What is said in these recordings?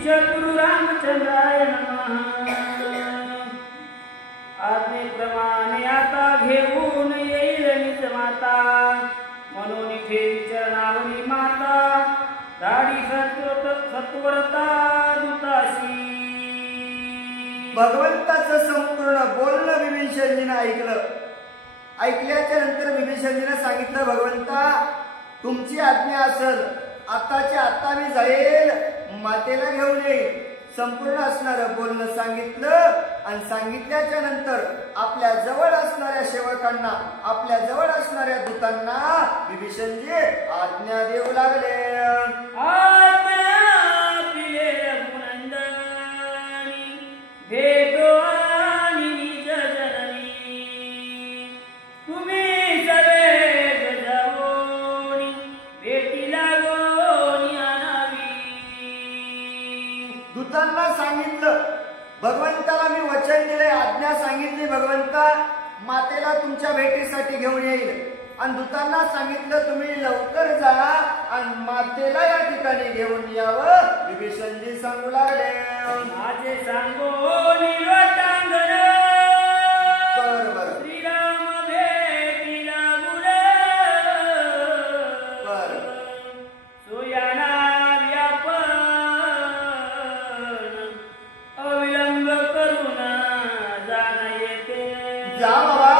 ईश्वर रामचंद्राय नमः। आज्ञेप्रमाणे आता घेऊन येईल निज माता, म्हणून ठेवी चरणावरी माता, दाढी सत्वरता दुताशी। भगवंताचं संपूर्ण बोलणं विभीषणजीनं ऐकलं। ऐकल्याच्या नंतर विभीषणजीनं सांगितलं, भगवंता तुमची आज्ञा असेल आताच्या आता मी जाईल, मातेला घेऊन येईल। संपूर्ण असणारं बोलणं सांगितलं आणि सांगितल्याच्या नंतर आपल्या जवळ असणाऱ्या सेवकांना, आपल्या जवळ असणाऱ्या दूतांना विभीषणजी आज्ञा देऊ लागले। आज्ञा दिले रघुनंदनी, भेटो आणि निज जननी, तुम्ही सर्वे गजावोनी, भेटी लागोनी आणावी। दूतांना सांगितलं, भगवंताला मी वचन दिले, आज्ञा सांगितली, भगवंता मातेला तुमच्या भेटीसाठी घेऊन येईल। आणि दूतांना सांगितलं तुम्ही लवकर जा आणि मातेला या ठिकाणी घेऊन यावं। विभीषणजी सांगू लागले, माझे सांगोनी लोटांगण, बरोबर श्रीराम भेटीला गुण, सोयाना व्यापन, अविलंब करून जाण येते। जा बाबा,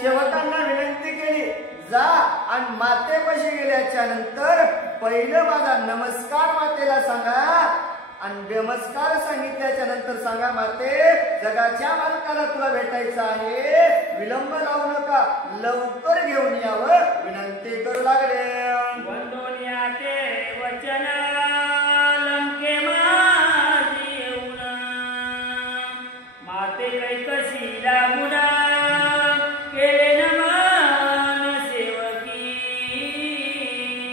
सेवकांना विनंती केली, जा आणि मातेपाशी गेल्याच्या नंतर पहिलं माझा नमस्कार मातेला सांगा आणि नमस्कार सांगितल्याच्या नंतर सांगा, माते जगाच्या मालकाला तुला भेटायचं आहे, विलंब लावू नका, लवकर घेऊन यावं विनंती करू लागले। वंदोनिया ते वचन लंके माझी येऊन, माते कैकशी लागून केले नमन सेवकी।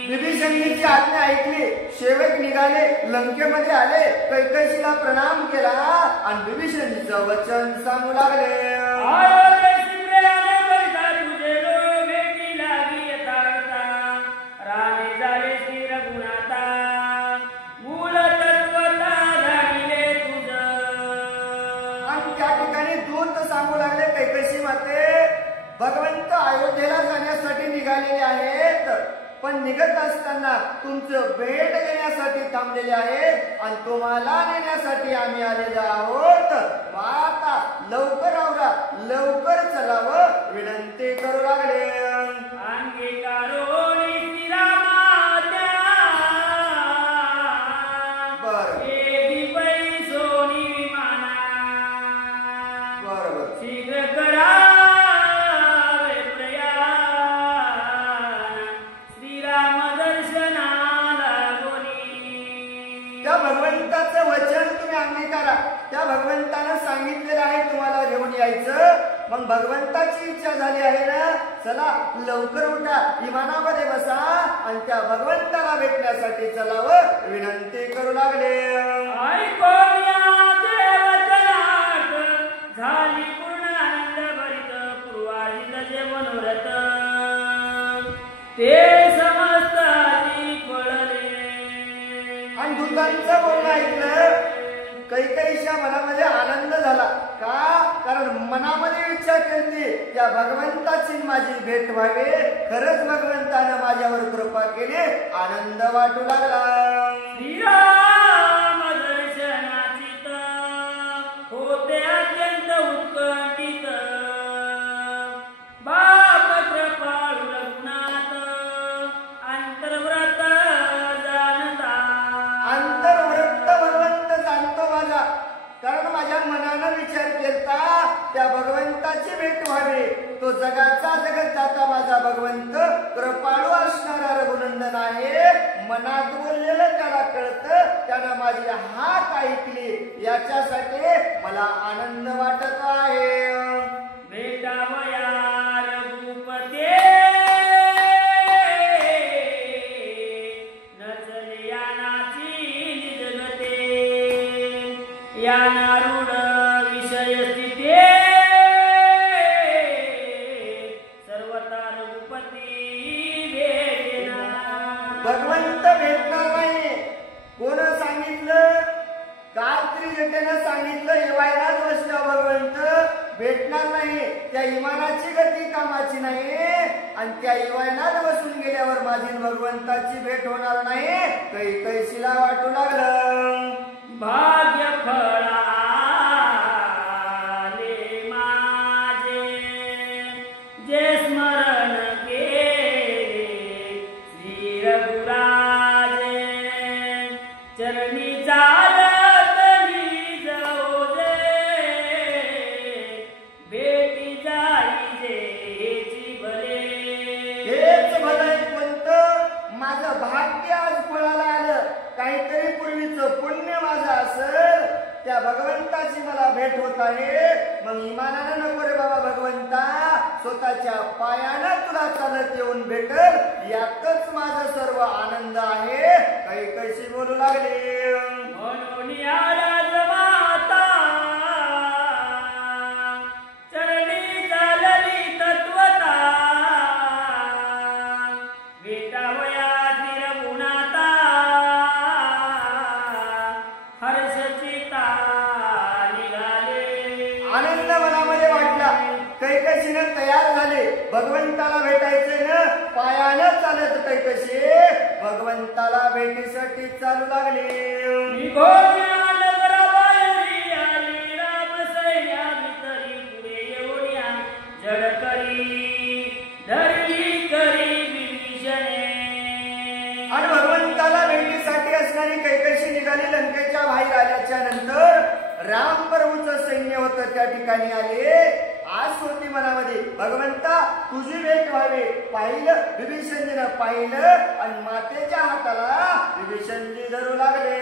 विभीषणजीची आज्ञा ऐकली, सेवक निघाले, लंकेमध्ये आले, कैकशीला प्रणाम केला आणि विभीषणजीचं वचन सांगू लागले। कैकशी माते, भगवंत अयोध्येला जाण्यासाठी निघालेले आहेत, पण निघत असताना तुमचं भेट घेण्यासाठी थांबलेले आहेत आणि तुम्हाला नेण्यासाठी आम्ही आलेलो आहोत। आता लवकर आवरा, लवकर चलावं विनंती करू लागले। त्या भगवंतानं सांगितलेलं आहे तुम्हाला घेऊन यायचं, मग भगवंताची इच्छा झाली आहे ना, चला लवकर उठा, विमानामध्ये बसा आणि त्या भगवंताला भेटण्यासाठी चलावं विनंती करू लागले। झाली पूर्ण आनंद भरित पूर्वार्जित जे मनोरथ, ते समस्त फळले। आणि दूतांचं बोलणं ऐकलं, कैकईच्या मनामध्ये आनंद झाला का, कारण मनामध्ये इच्छा केली त्या भगवंताची माझी भेट व्हावी, खरंच भगवंतानं माझ्यावर कृपा केली, आनंद वाटू लागला। श्रीराम दर्शनाची होते अत्यंत उत्कंठित, बाप कृपाळू रघुनाथ अंतर्व्रत जाणता। अंतर्व्रत भगवंत जाणतो माझा, कारण माझ्या मनानं विचार केलता त्या भगवंताची भेट व्हावी, तो जगाचा जगत जाता माझा भगवंत कृपाळू असणारा रघुनंदन आहे, मनात बोललेलं त्याला कळतं, त्यानं माझी हाक ऐकली, याच्यासाठी मला आनंद वाटत आहे। भेटावया रघुपते, नचले यानाची निजगते, यानारूढ विषय स्थिते, सर्वता रघुपती भेटेना। भगवंत भेटणार नाही, कोण सांगितलं, त्यानं सांगितलं इवायनात बसल्या भगवंत भेटणार नाही, त्या इमानाची गती कामाची नाही आणि त्या इवायनात बसून गेल्यावर माझी भगवंताची भेट होणार नाही. कैकैशीला वाटू लागलं भाग्य फळाले माझे जे स्मरण केले श्री रघुराजे चरणी चालत निजोजे भेटी जाईजे हेची भले. हेच भलय पंत, माझं भाग्य आज फळाला आलं. काहीतरी पूर्वीचं पुण्य माझं असेल, त्या भगवंताची मला भेट होत आहे. मग इमानानं नको रे बाबा भगवंता, स्वतःच्या पायानं तुला चालत येऊन भेटल, यातच माझा सर्व आनंद आहे. कैकैशी बोलू लागले म्हणून आराज माता चरणी चालली तत्वता भेटावया तिरपुनाता हर्षचिता निघाले. आनंद मनामध्ये वाटला. कैकशीनं तयार झाले, भगवंताला भेटायचे न पायानं चालत कैकशी भगवंताला भेटीसाठी चालू लागले. निघून नगराबाहेरी आली राम सैन्या भितरी पुढे येऊन या जड करी धरली करी विभीषणे. आणि भगवंताला भेटीसाठी असणारी कैकशी निघाली. लंकेच्या बाहेर आल्याच्या नंतर राम प्रभूचं सैन्य होतं त्या ठिकाणी आले. आस होती मनामध्ये भगवंता तुझी भेट व्हावी. पाहिलं विभीषणजीनं पाहिलं आणि मातेच्या हाताला विभीषणजी धरू लागले.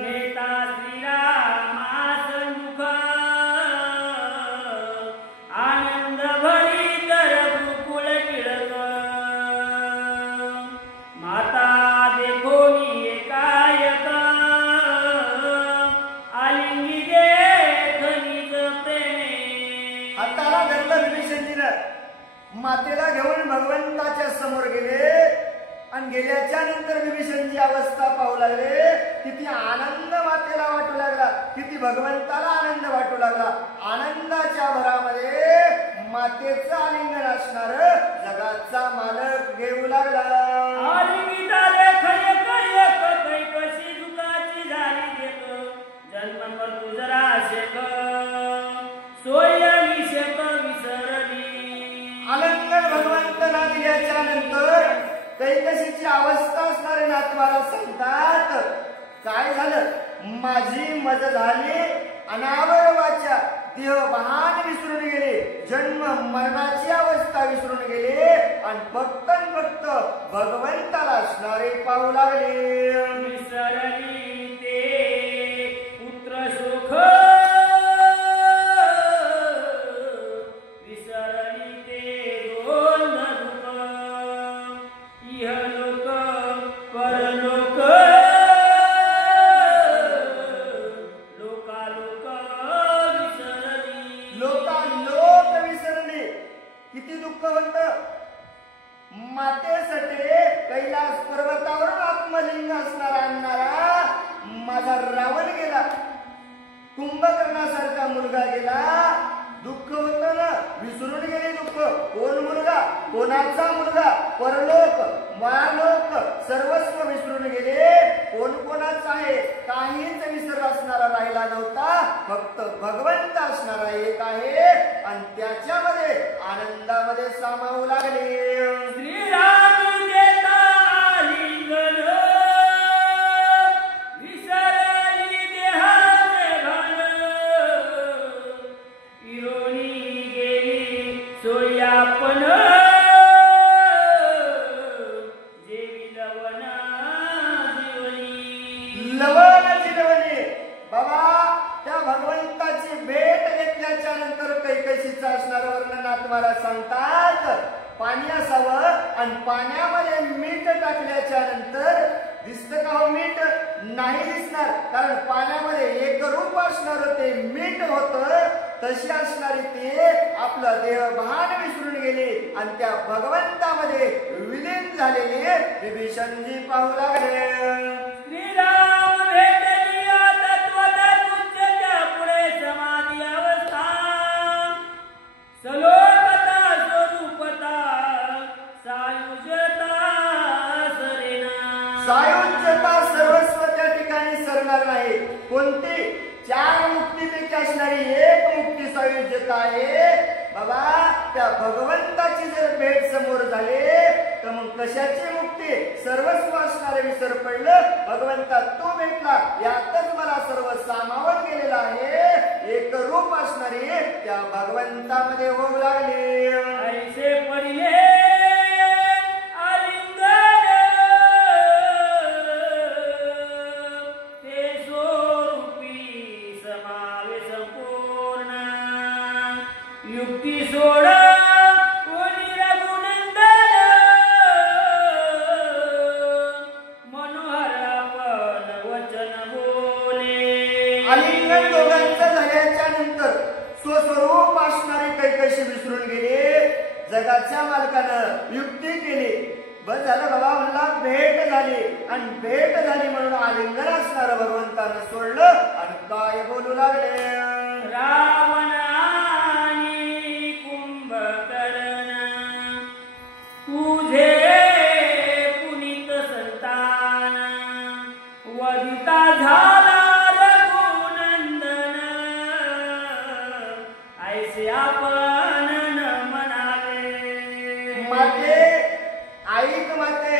नेता श्रीरामास मुख आनंद भरी तर गोकुळ टिळक माता देखोनी एकायक आलिंगी देखनीच प्रेमे. हाताला धरलं विभीषणजीनं, मातेला घेऊन भगवंताच्या समोर गेले आणि गेल्याच्या नंतर विभीषणची अवस्था पाहू लागले. किती आनंद मातेला वाटू लागला, किती भगवंताला आनंद वाटू लागला. आनंदाच्या भरामध्ये मातेचं आलिंगन असणार जगाचा मालक घेऊ लागला. आलिंगिता लेख एक एक कैकशी दुखाची झाली देख जन्म मृत्यू जरा शेक सोयली शेक विसरली. आलिंगन भगवंताला दिल्याच्या नंतर कैकशीची अवस्था असणारे नाथ महाराज सांगतात काय झालं. माझी मज झाली अनावर वाचा, देह वाहन विसरून गेले, जन्म मरणाची अवस्था विसरून गेले आणि फक्त भगवंताला असणारे पाहू लागले. विसरली ते पुत्र सुख विसरली ते दोन दुःख इहलोक परलोक लोकालोक विसरली. लोक विसरले. किती दुःख होत. मातेसाठी कैलास पर्वतावरून आत्मलिंग असणारा आणणारा माझा रावण गेला, कुंभकर्णासारखा मुलगा गेला. दुःख होत ना, विसरून गेले दुःख. कोण मुलगा, कोणाचा मुलगा, परलोक मालोक सर्वस्व विसरून गेले. कोण कोणाचा आहे काहीच विसर असणारा राहिला नव्हता. फक्त भगवंत असणारा एक आहे आणि त्याच्यामध्ये आनंदामध्ये सामावू लागले. श्रीराम देता आलिंगन विसरली देहाचे भान इरोनी गेली सोयापन जेवी लवण जीवनी. लवण जीवनी. बाबा त्या भगवंताची भेट घेतल्याच्या नंतर कैकशीचं असणारं वर्णन नाथ महाराज सांगतात. पाणी असावं आणि पाण्यामध्ये मीठ टाकल्याच्या नंतर दिसतं का हो मीठ? नाही दिसणार, कारण पाण्यामध्ये एक रूप असणार ते मीठ होतं. तशी असणारी ते आपलं देह भान विसरून गेले आणि त्या भगवंतामध्ये विलीन झालेले विभीषणजी पाहू लागले. श्रीराम भेटली तत्वत तुझ्य सायुज्यता सर्वस्व त्या ठिकाणी सरणार नाही. कोणती? 4 मुक्तीपैकी असणारी एक मुक्ती सायुज्यता आहे. बाबा त्या भगवंताची जर भेट समोर झाली तर मग कशाची मुक्ती? सर्वस्व असणारे विसर पडलं, भगवंता तो भेटला, यातच मला सर्व सामावून गेलेला आहे. एक रूप असणारी त्या भगवंतामध्ये होऊ लागली. ऐसे पडले आलिंगन ते स्वरूपी समावे संपूर्ण युक्ती सोड कोणी रघुनंदन मनोहर आपण वचन बोले. आलिंगन दोघांचं झाल्याच्या नंतर स्वस्वरूप असणारे कैकशी विसरून गेले. जगाच्या मालकानं युक्ती केली, बस झालं बाबा, म्हणला भेट झाली, आणि भेट झाली म्हणून आलिंगन असणारं भगवंतानं सोडलं आणि काय बोलू लागले. रावण आणि कुंभकर्ण तुझे पुनीत संतान वदिता झाला रघुनंदन ऐसे आपण न म्हणावे. माते ऐक माते,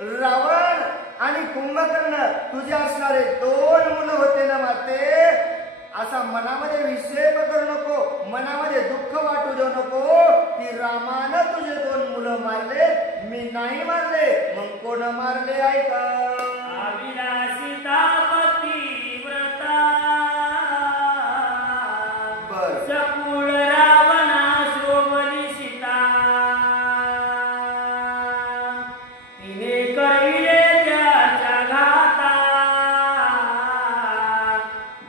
रावण आणि कुंभकर्ण तुझे असणारे 2 मुलं होते ना माते, असा मनामध्ये विक्षेप करू नको, मनामध्ये दुःख वाटू देऊ नको की रामानं तुझे 2 मुलं मारले, मी नाही मारले. मग कोण मारले? ऐका. अविनाशिता पतिव्रता बर सकुळ रावणा शोभली सीता तिने करिले त्याच्या घाता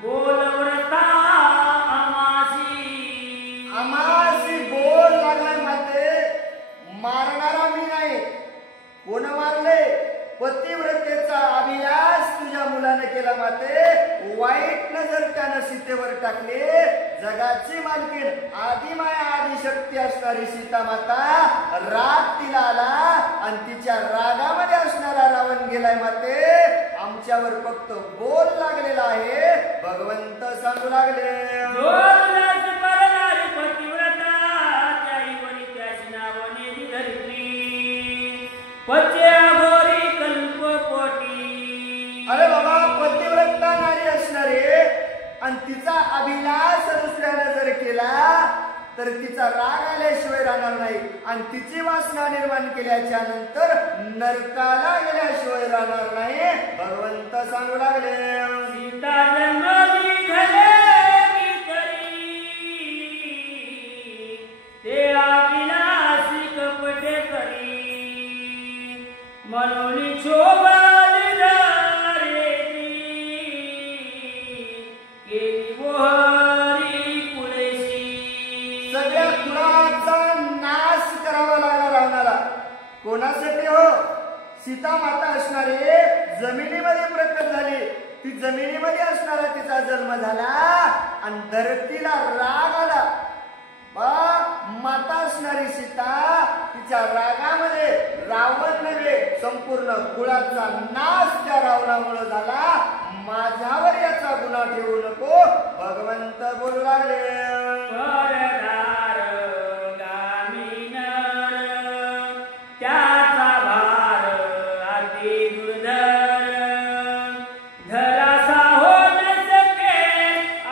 बोलव्रता अमासी. आमासी बोल लागला माते, मारणारा मी नाही. कोण मारले? पतिव्रतेचा अभिलाष तुझ्या मुलाने केला माते. वाईट नजर त्यानं सीतेवर टाकले. जगाची मालकीण आदिमाया आदिशक्ती असणारी सीता माता, राग तिला आला आणि तिच्या रागामध्ये असणारा रावण गेलाय माते. आमच्यावर फक्त बोल लागलेला आहे. भगवंत सांगू लागले. जोरदार करणारी पतिव्रता त्याईवरी त्याची नावने धरली पचे अघोरी कल्पकोटी. अरे बाबा, पतिव्रता नारी असणारे आणि तिचा अभिलाष दुसऱ्याने जर केला तर तिचा राग आल्याशिवाय राहणार नाही, आणि तिची वासना निर्माण केल्याच्या नंतर नरकाला गेल्याशिवाय राहणार नाही. भगवंत सांगू लागले. सीता जन्मली झाले मी तरी ते अविनाशी कपटे करी म्हणून शोभाली रे केली मोहरी कुळेशी. सगळ्या कुळाचा नाश करावा लागला रावणाला. कोणासाठी हो? सीता माता असणारे जमिनीमध्ये प्रकट झाली. ती जमिनीमध्ये असणारा तिचा जन्म झाला आणि धरतीला राग आला. माता असणारी सीता तिच्या रागामध्ये रावण नव्हे, संपूर्ण कुळाचा नाश त्या रावणामुळे झाला. माझ्यावर याचा गुन्हा ठेवू नको. भगवंत बोलू लागले. परदार गामी नर त्याचा भार अति दुर्धर धरासा हो न सके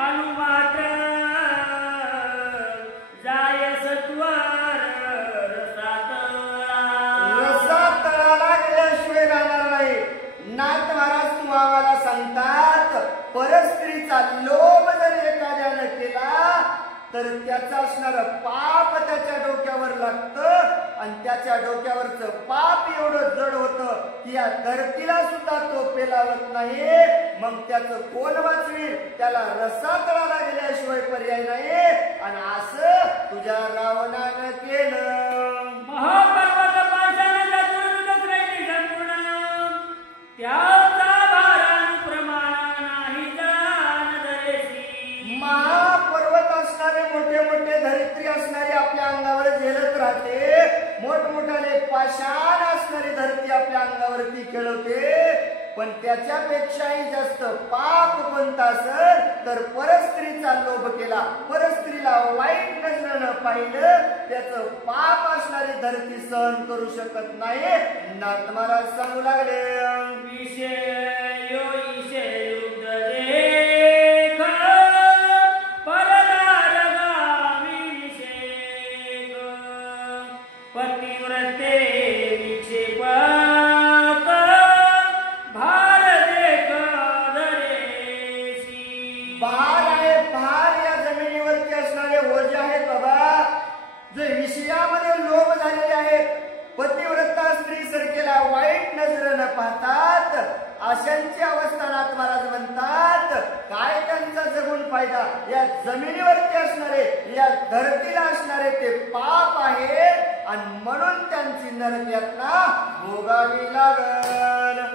अनुमात्र जाय सत्वर रसात तळाला गेल्याशिवाय राहणार नाही. नाथ महाराज तुम्हाला सांगतात, परस्त्रीचा लोभ जर एखाद्यानं केला तर त्याचा असणार पाप त्याच्या डोक्यावर लागतं, आणि त्याच्या डोक्यावरचं पाप एवढं जड होतं की या धरतीला सुद्धा तो पेलावत नाही. मग त्याचं कोण वाचवी? त्याला रस्सा तळाला गेल्याशिवाय पर्याय नाही. आणि असं तुझ्या रावणानं केलं. महापर्वत पाषाणाचा दुर्गत रहित संपूर्ण त्याचा भारानुप्रमाण नाही जाण धरेसी. महापर्वत असणारे मोठे मोठे धरित्री असणारी आपल्या अंगावर झेलत राहते. मोठमोठाले पाषाण असणारी धरती आपल्या अंगावरती खेळवते. पण त्याच्यापेक्षाही जास्त पाप कोणता असेल तर परस्त्रीचा लोभ केला, परस्त्रीला वाईट नजरेनं पाहिलं, त्याचं पाप असणारी धरती सहन करू शकत नाही. नाथ महाराज सांगू लागले, पाहतात अशांची अवस्था नाथ महाराज म्हणतात काय त्यांचा जगून फायदा. या जमिनीवरती असणारे, या धरतीला असणारे ते पाप आहे आणि म्हणून त्यांची नरक यातना भोगावी लागल.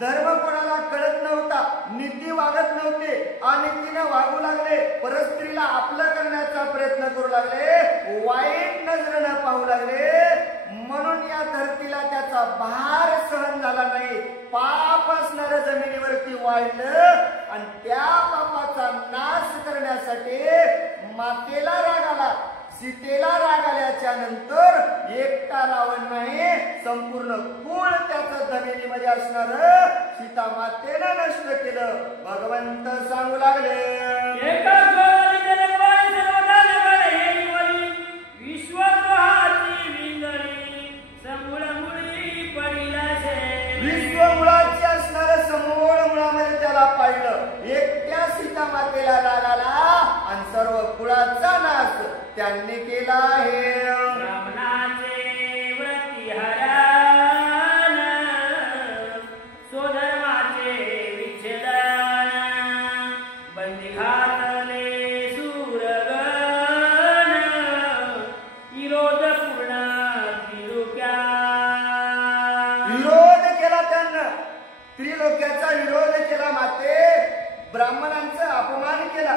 धर्म कोणाला कळत नव्हता, नीती वागत नव्हते आणि तिने वागू लागले, परस्त्रीला आपलं करण्याचा प्रयत्न करू लागले, वाईट नजरेनं पाहू लागले. म्हणून या धरतीला त्याचा भार सहन झाला नाही. पाप असणारं जमिनीवरती वाढलं आणि त्या पापाचा नाश करण्यासाठी मातेला राग आला. सीतेला राग आल्याच्या नंतर एकटा रावण नाही, संपूर्ण कुळ त्याचं जमिनीमध्ये असणार सीता मातेनं नष्ट केलं. भगवंत सांगू लागले, विश्वमुळाची असणार समूळ मुळामध्ये त्याला पाहिलं. एकट्या सीता मातेला राग आला आणि सर्व कुळाचा नाश त्यांनी केला आहे. त्रिलोक्याचा विरोध केला माते, ब्राह्मणांचा अपमान केला,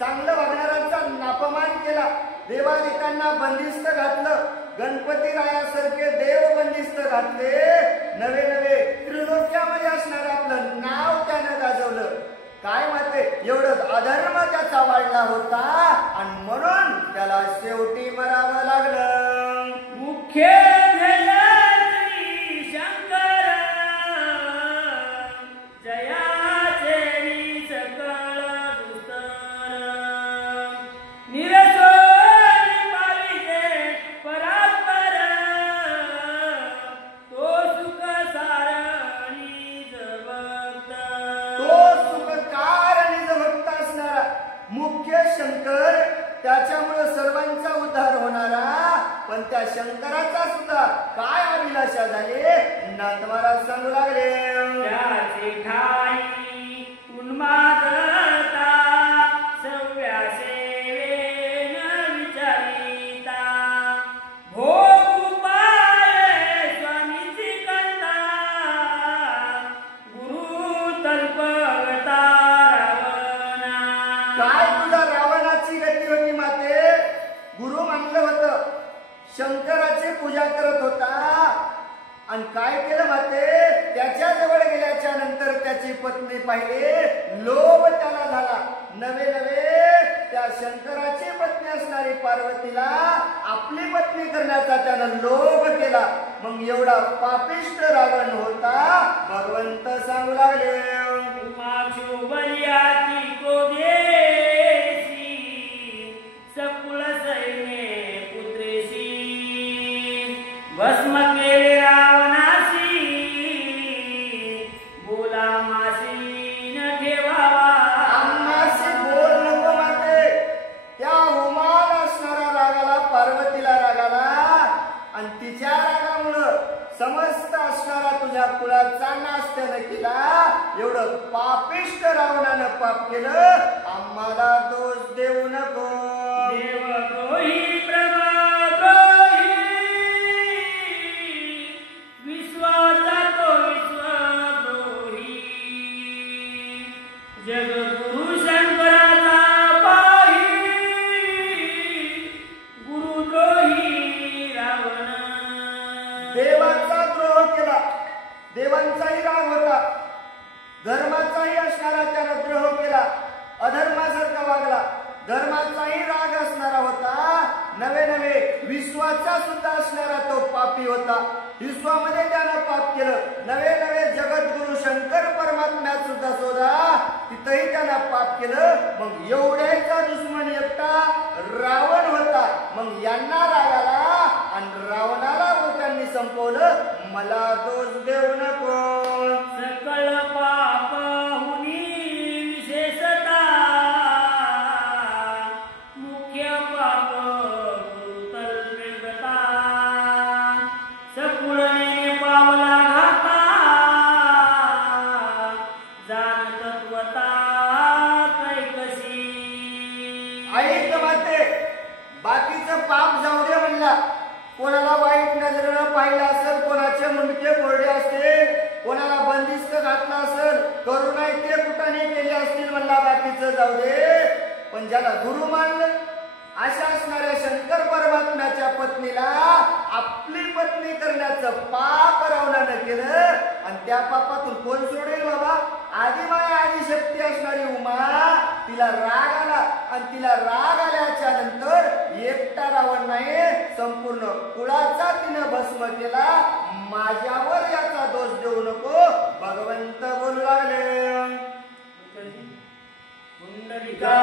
चांगलं वागणाऱ्यांचा नापमान केला, देवादिकांना बंदिस्त घातलं, गणपती रायासारखे देव बंदिस्त घातले, नवे नवे त्रिलोक्यामध्ये असणारं आपलं नाव त्यानं गाजवलं. काय माते, एवढं अधर्म त्याचा वाढला होता आणि म्हणून त्याला शेवटी मरावं लागलं. मुख्य शंकर, त्याच्यामुळे सर्वांचा उद्धार होणारा, पण त्या शंकराचा सुद्धा काय अभिलाषा झाली नाथ महाराज सांगू लागले. त्याचे ठाई उन्मादता सव्या सेवेन विचारिता, भोग उपाय स्वामीची करता, गुरु तल्पवता रावणा. काय तुला रावणाची गती होती माते? गुरु म्हणलं होतं, शंकराची पूजा करत होता आणि काय केलं माते, त्याच्या जवळ गेल्याच्या नंतर त्याची पत्नी पाहिले, लोभ त्याला झाला. नवे नवे त्या शंकराची पत्नी असणारी पार्वतीला आपली पत्नी करण्याचा त्यानं लोभ केला. मग एवढा पापिष्ट रावण होता. भगवंत सांगू लागले, भस्म केले रावणासी, बोला मासी न ठेवावा. आम्हासी बोल नको माते. त्या उमाला असणारा रागाला, पार्वतीला रागाला आणि तिच्या रागामुळं समस्त असणारा तुझ्या कुळाचा नाश त्यानं केला. एवढं पापिष्ट रावणानं पाप केलं, आम्हाला दोष देऊ नको. देवद्रोही प्रभाद्रोही विश्वाचा विश्वद्रोही जगगुरु शंकराचा पाही गुरुद्रोही रावण. देवाचा द्रोह केला, देवांचाही राग होता, धर्माचाही असणारा त्यानं द्रोह केला, अधर्मासारखा वागला, धर्माचाही राग असणारा होता, नवे नवे विश्वाचा सुद्धा असणारा तो पापी होता. विश्वामध्ये त्यानं पाप केलं, नवे नवे जगद्गुरु शंकर परमात्म्यात सुद्धा शोधा तिथंही त्यानं पाप केलं. मग एवढ्याचा दुश्मन एकटा रावण होता. मग यांना राग आला आणि रावणाला त्यांनी संपवलं. मला दोष देऊ नको. सकळ पापहुनी विशेषता मुख्य पाप गुरुतल्पेगता सकुळने पावला घाता जाण तत्वता कैकशी. ऐक माते, बाकीचं पाप जाऊ दे म्हणला. कोणाला वाईट नजरेनं पाहिलं असेल, कोणाचे मुंडके कोरडे असतील, कोणाला बंदिस्त घातलं असेल, करुणाई ते कुठाने केले असतील म्हणला, बाकीचं जाऊ दे. पण ज्याला गुरु मानलं अशा असणाऱ्या शंकर परमात्म्याच्या पत्नीला आपली पत्नी करण्याचं पाप रावणानं केलं. आणि त्या पापातून कोण सोडेल बाबा? आदिमाया आदिशक्ती असणारी उमा, तिला राग आला आणि तिला राग आल्याच्या नंतर एकटा रावण नाही, संपूर्ण कुळाचा तिनं भस्म केला. माझ्यावर याचा दोष देऊ नको, भगवंत बोलू लागले. पुंडलिका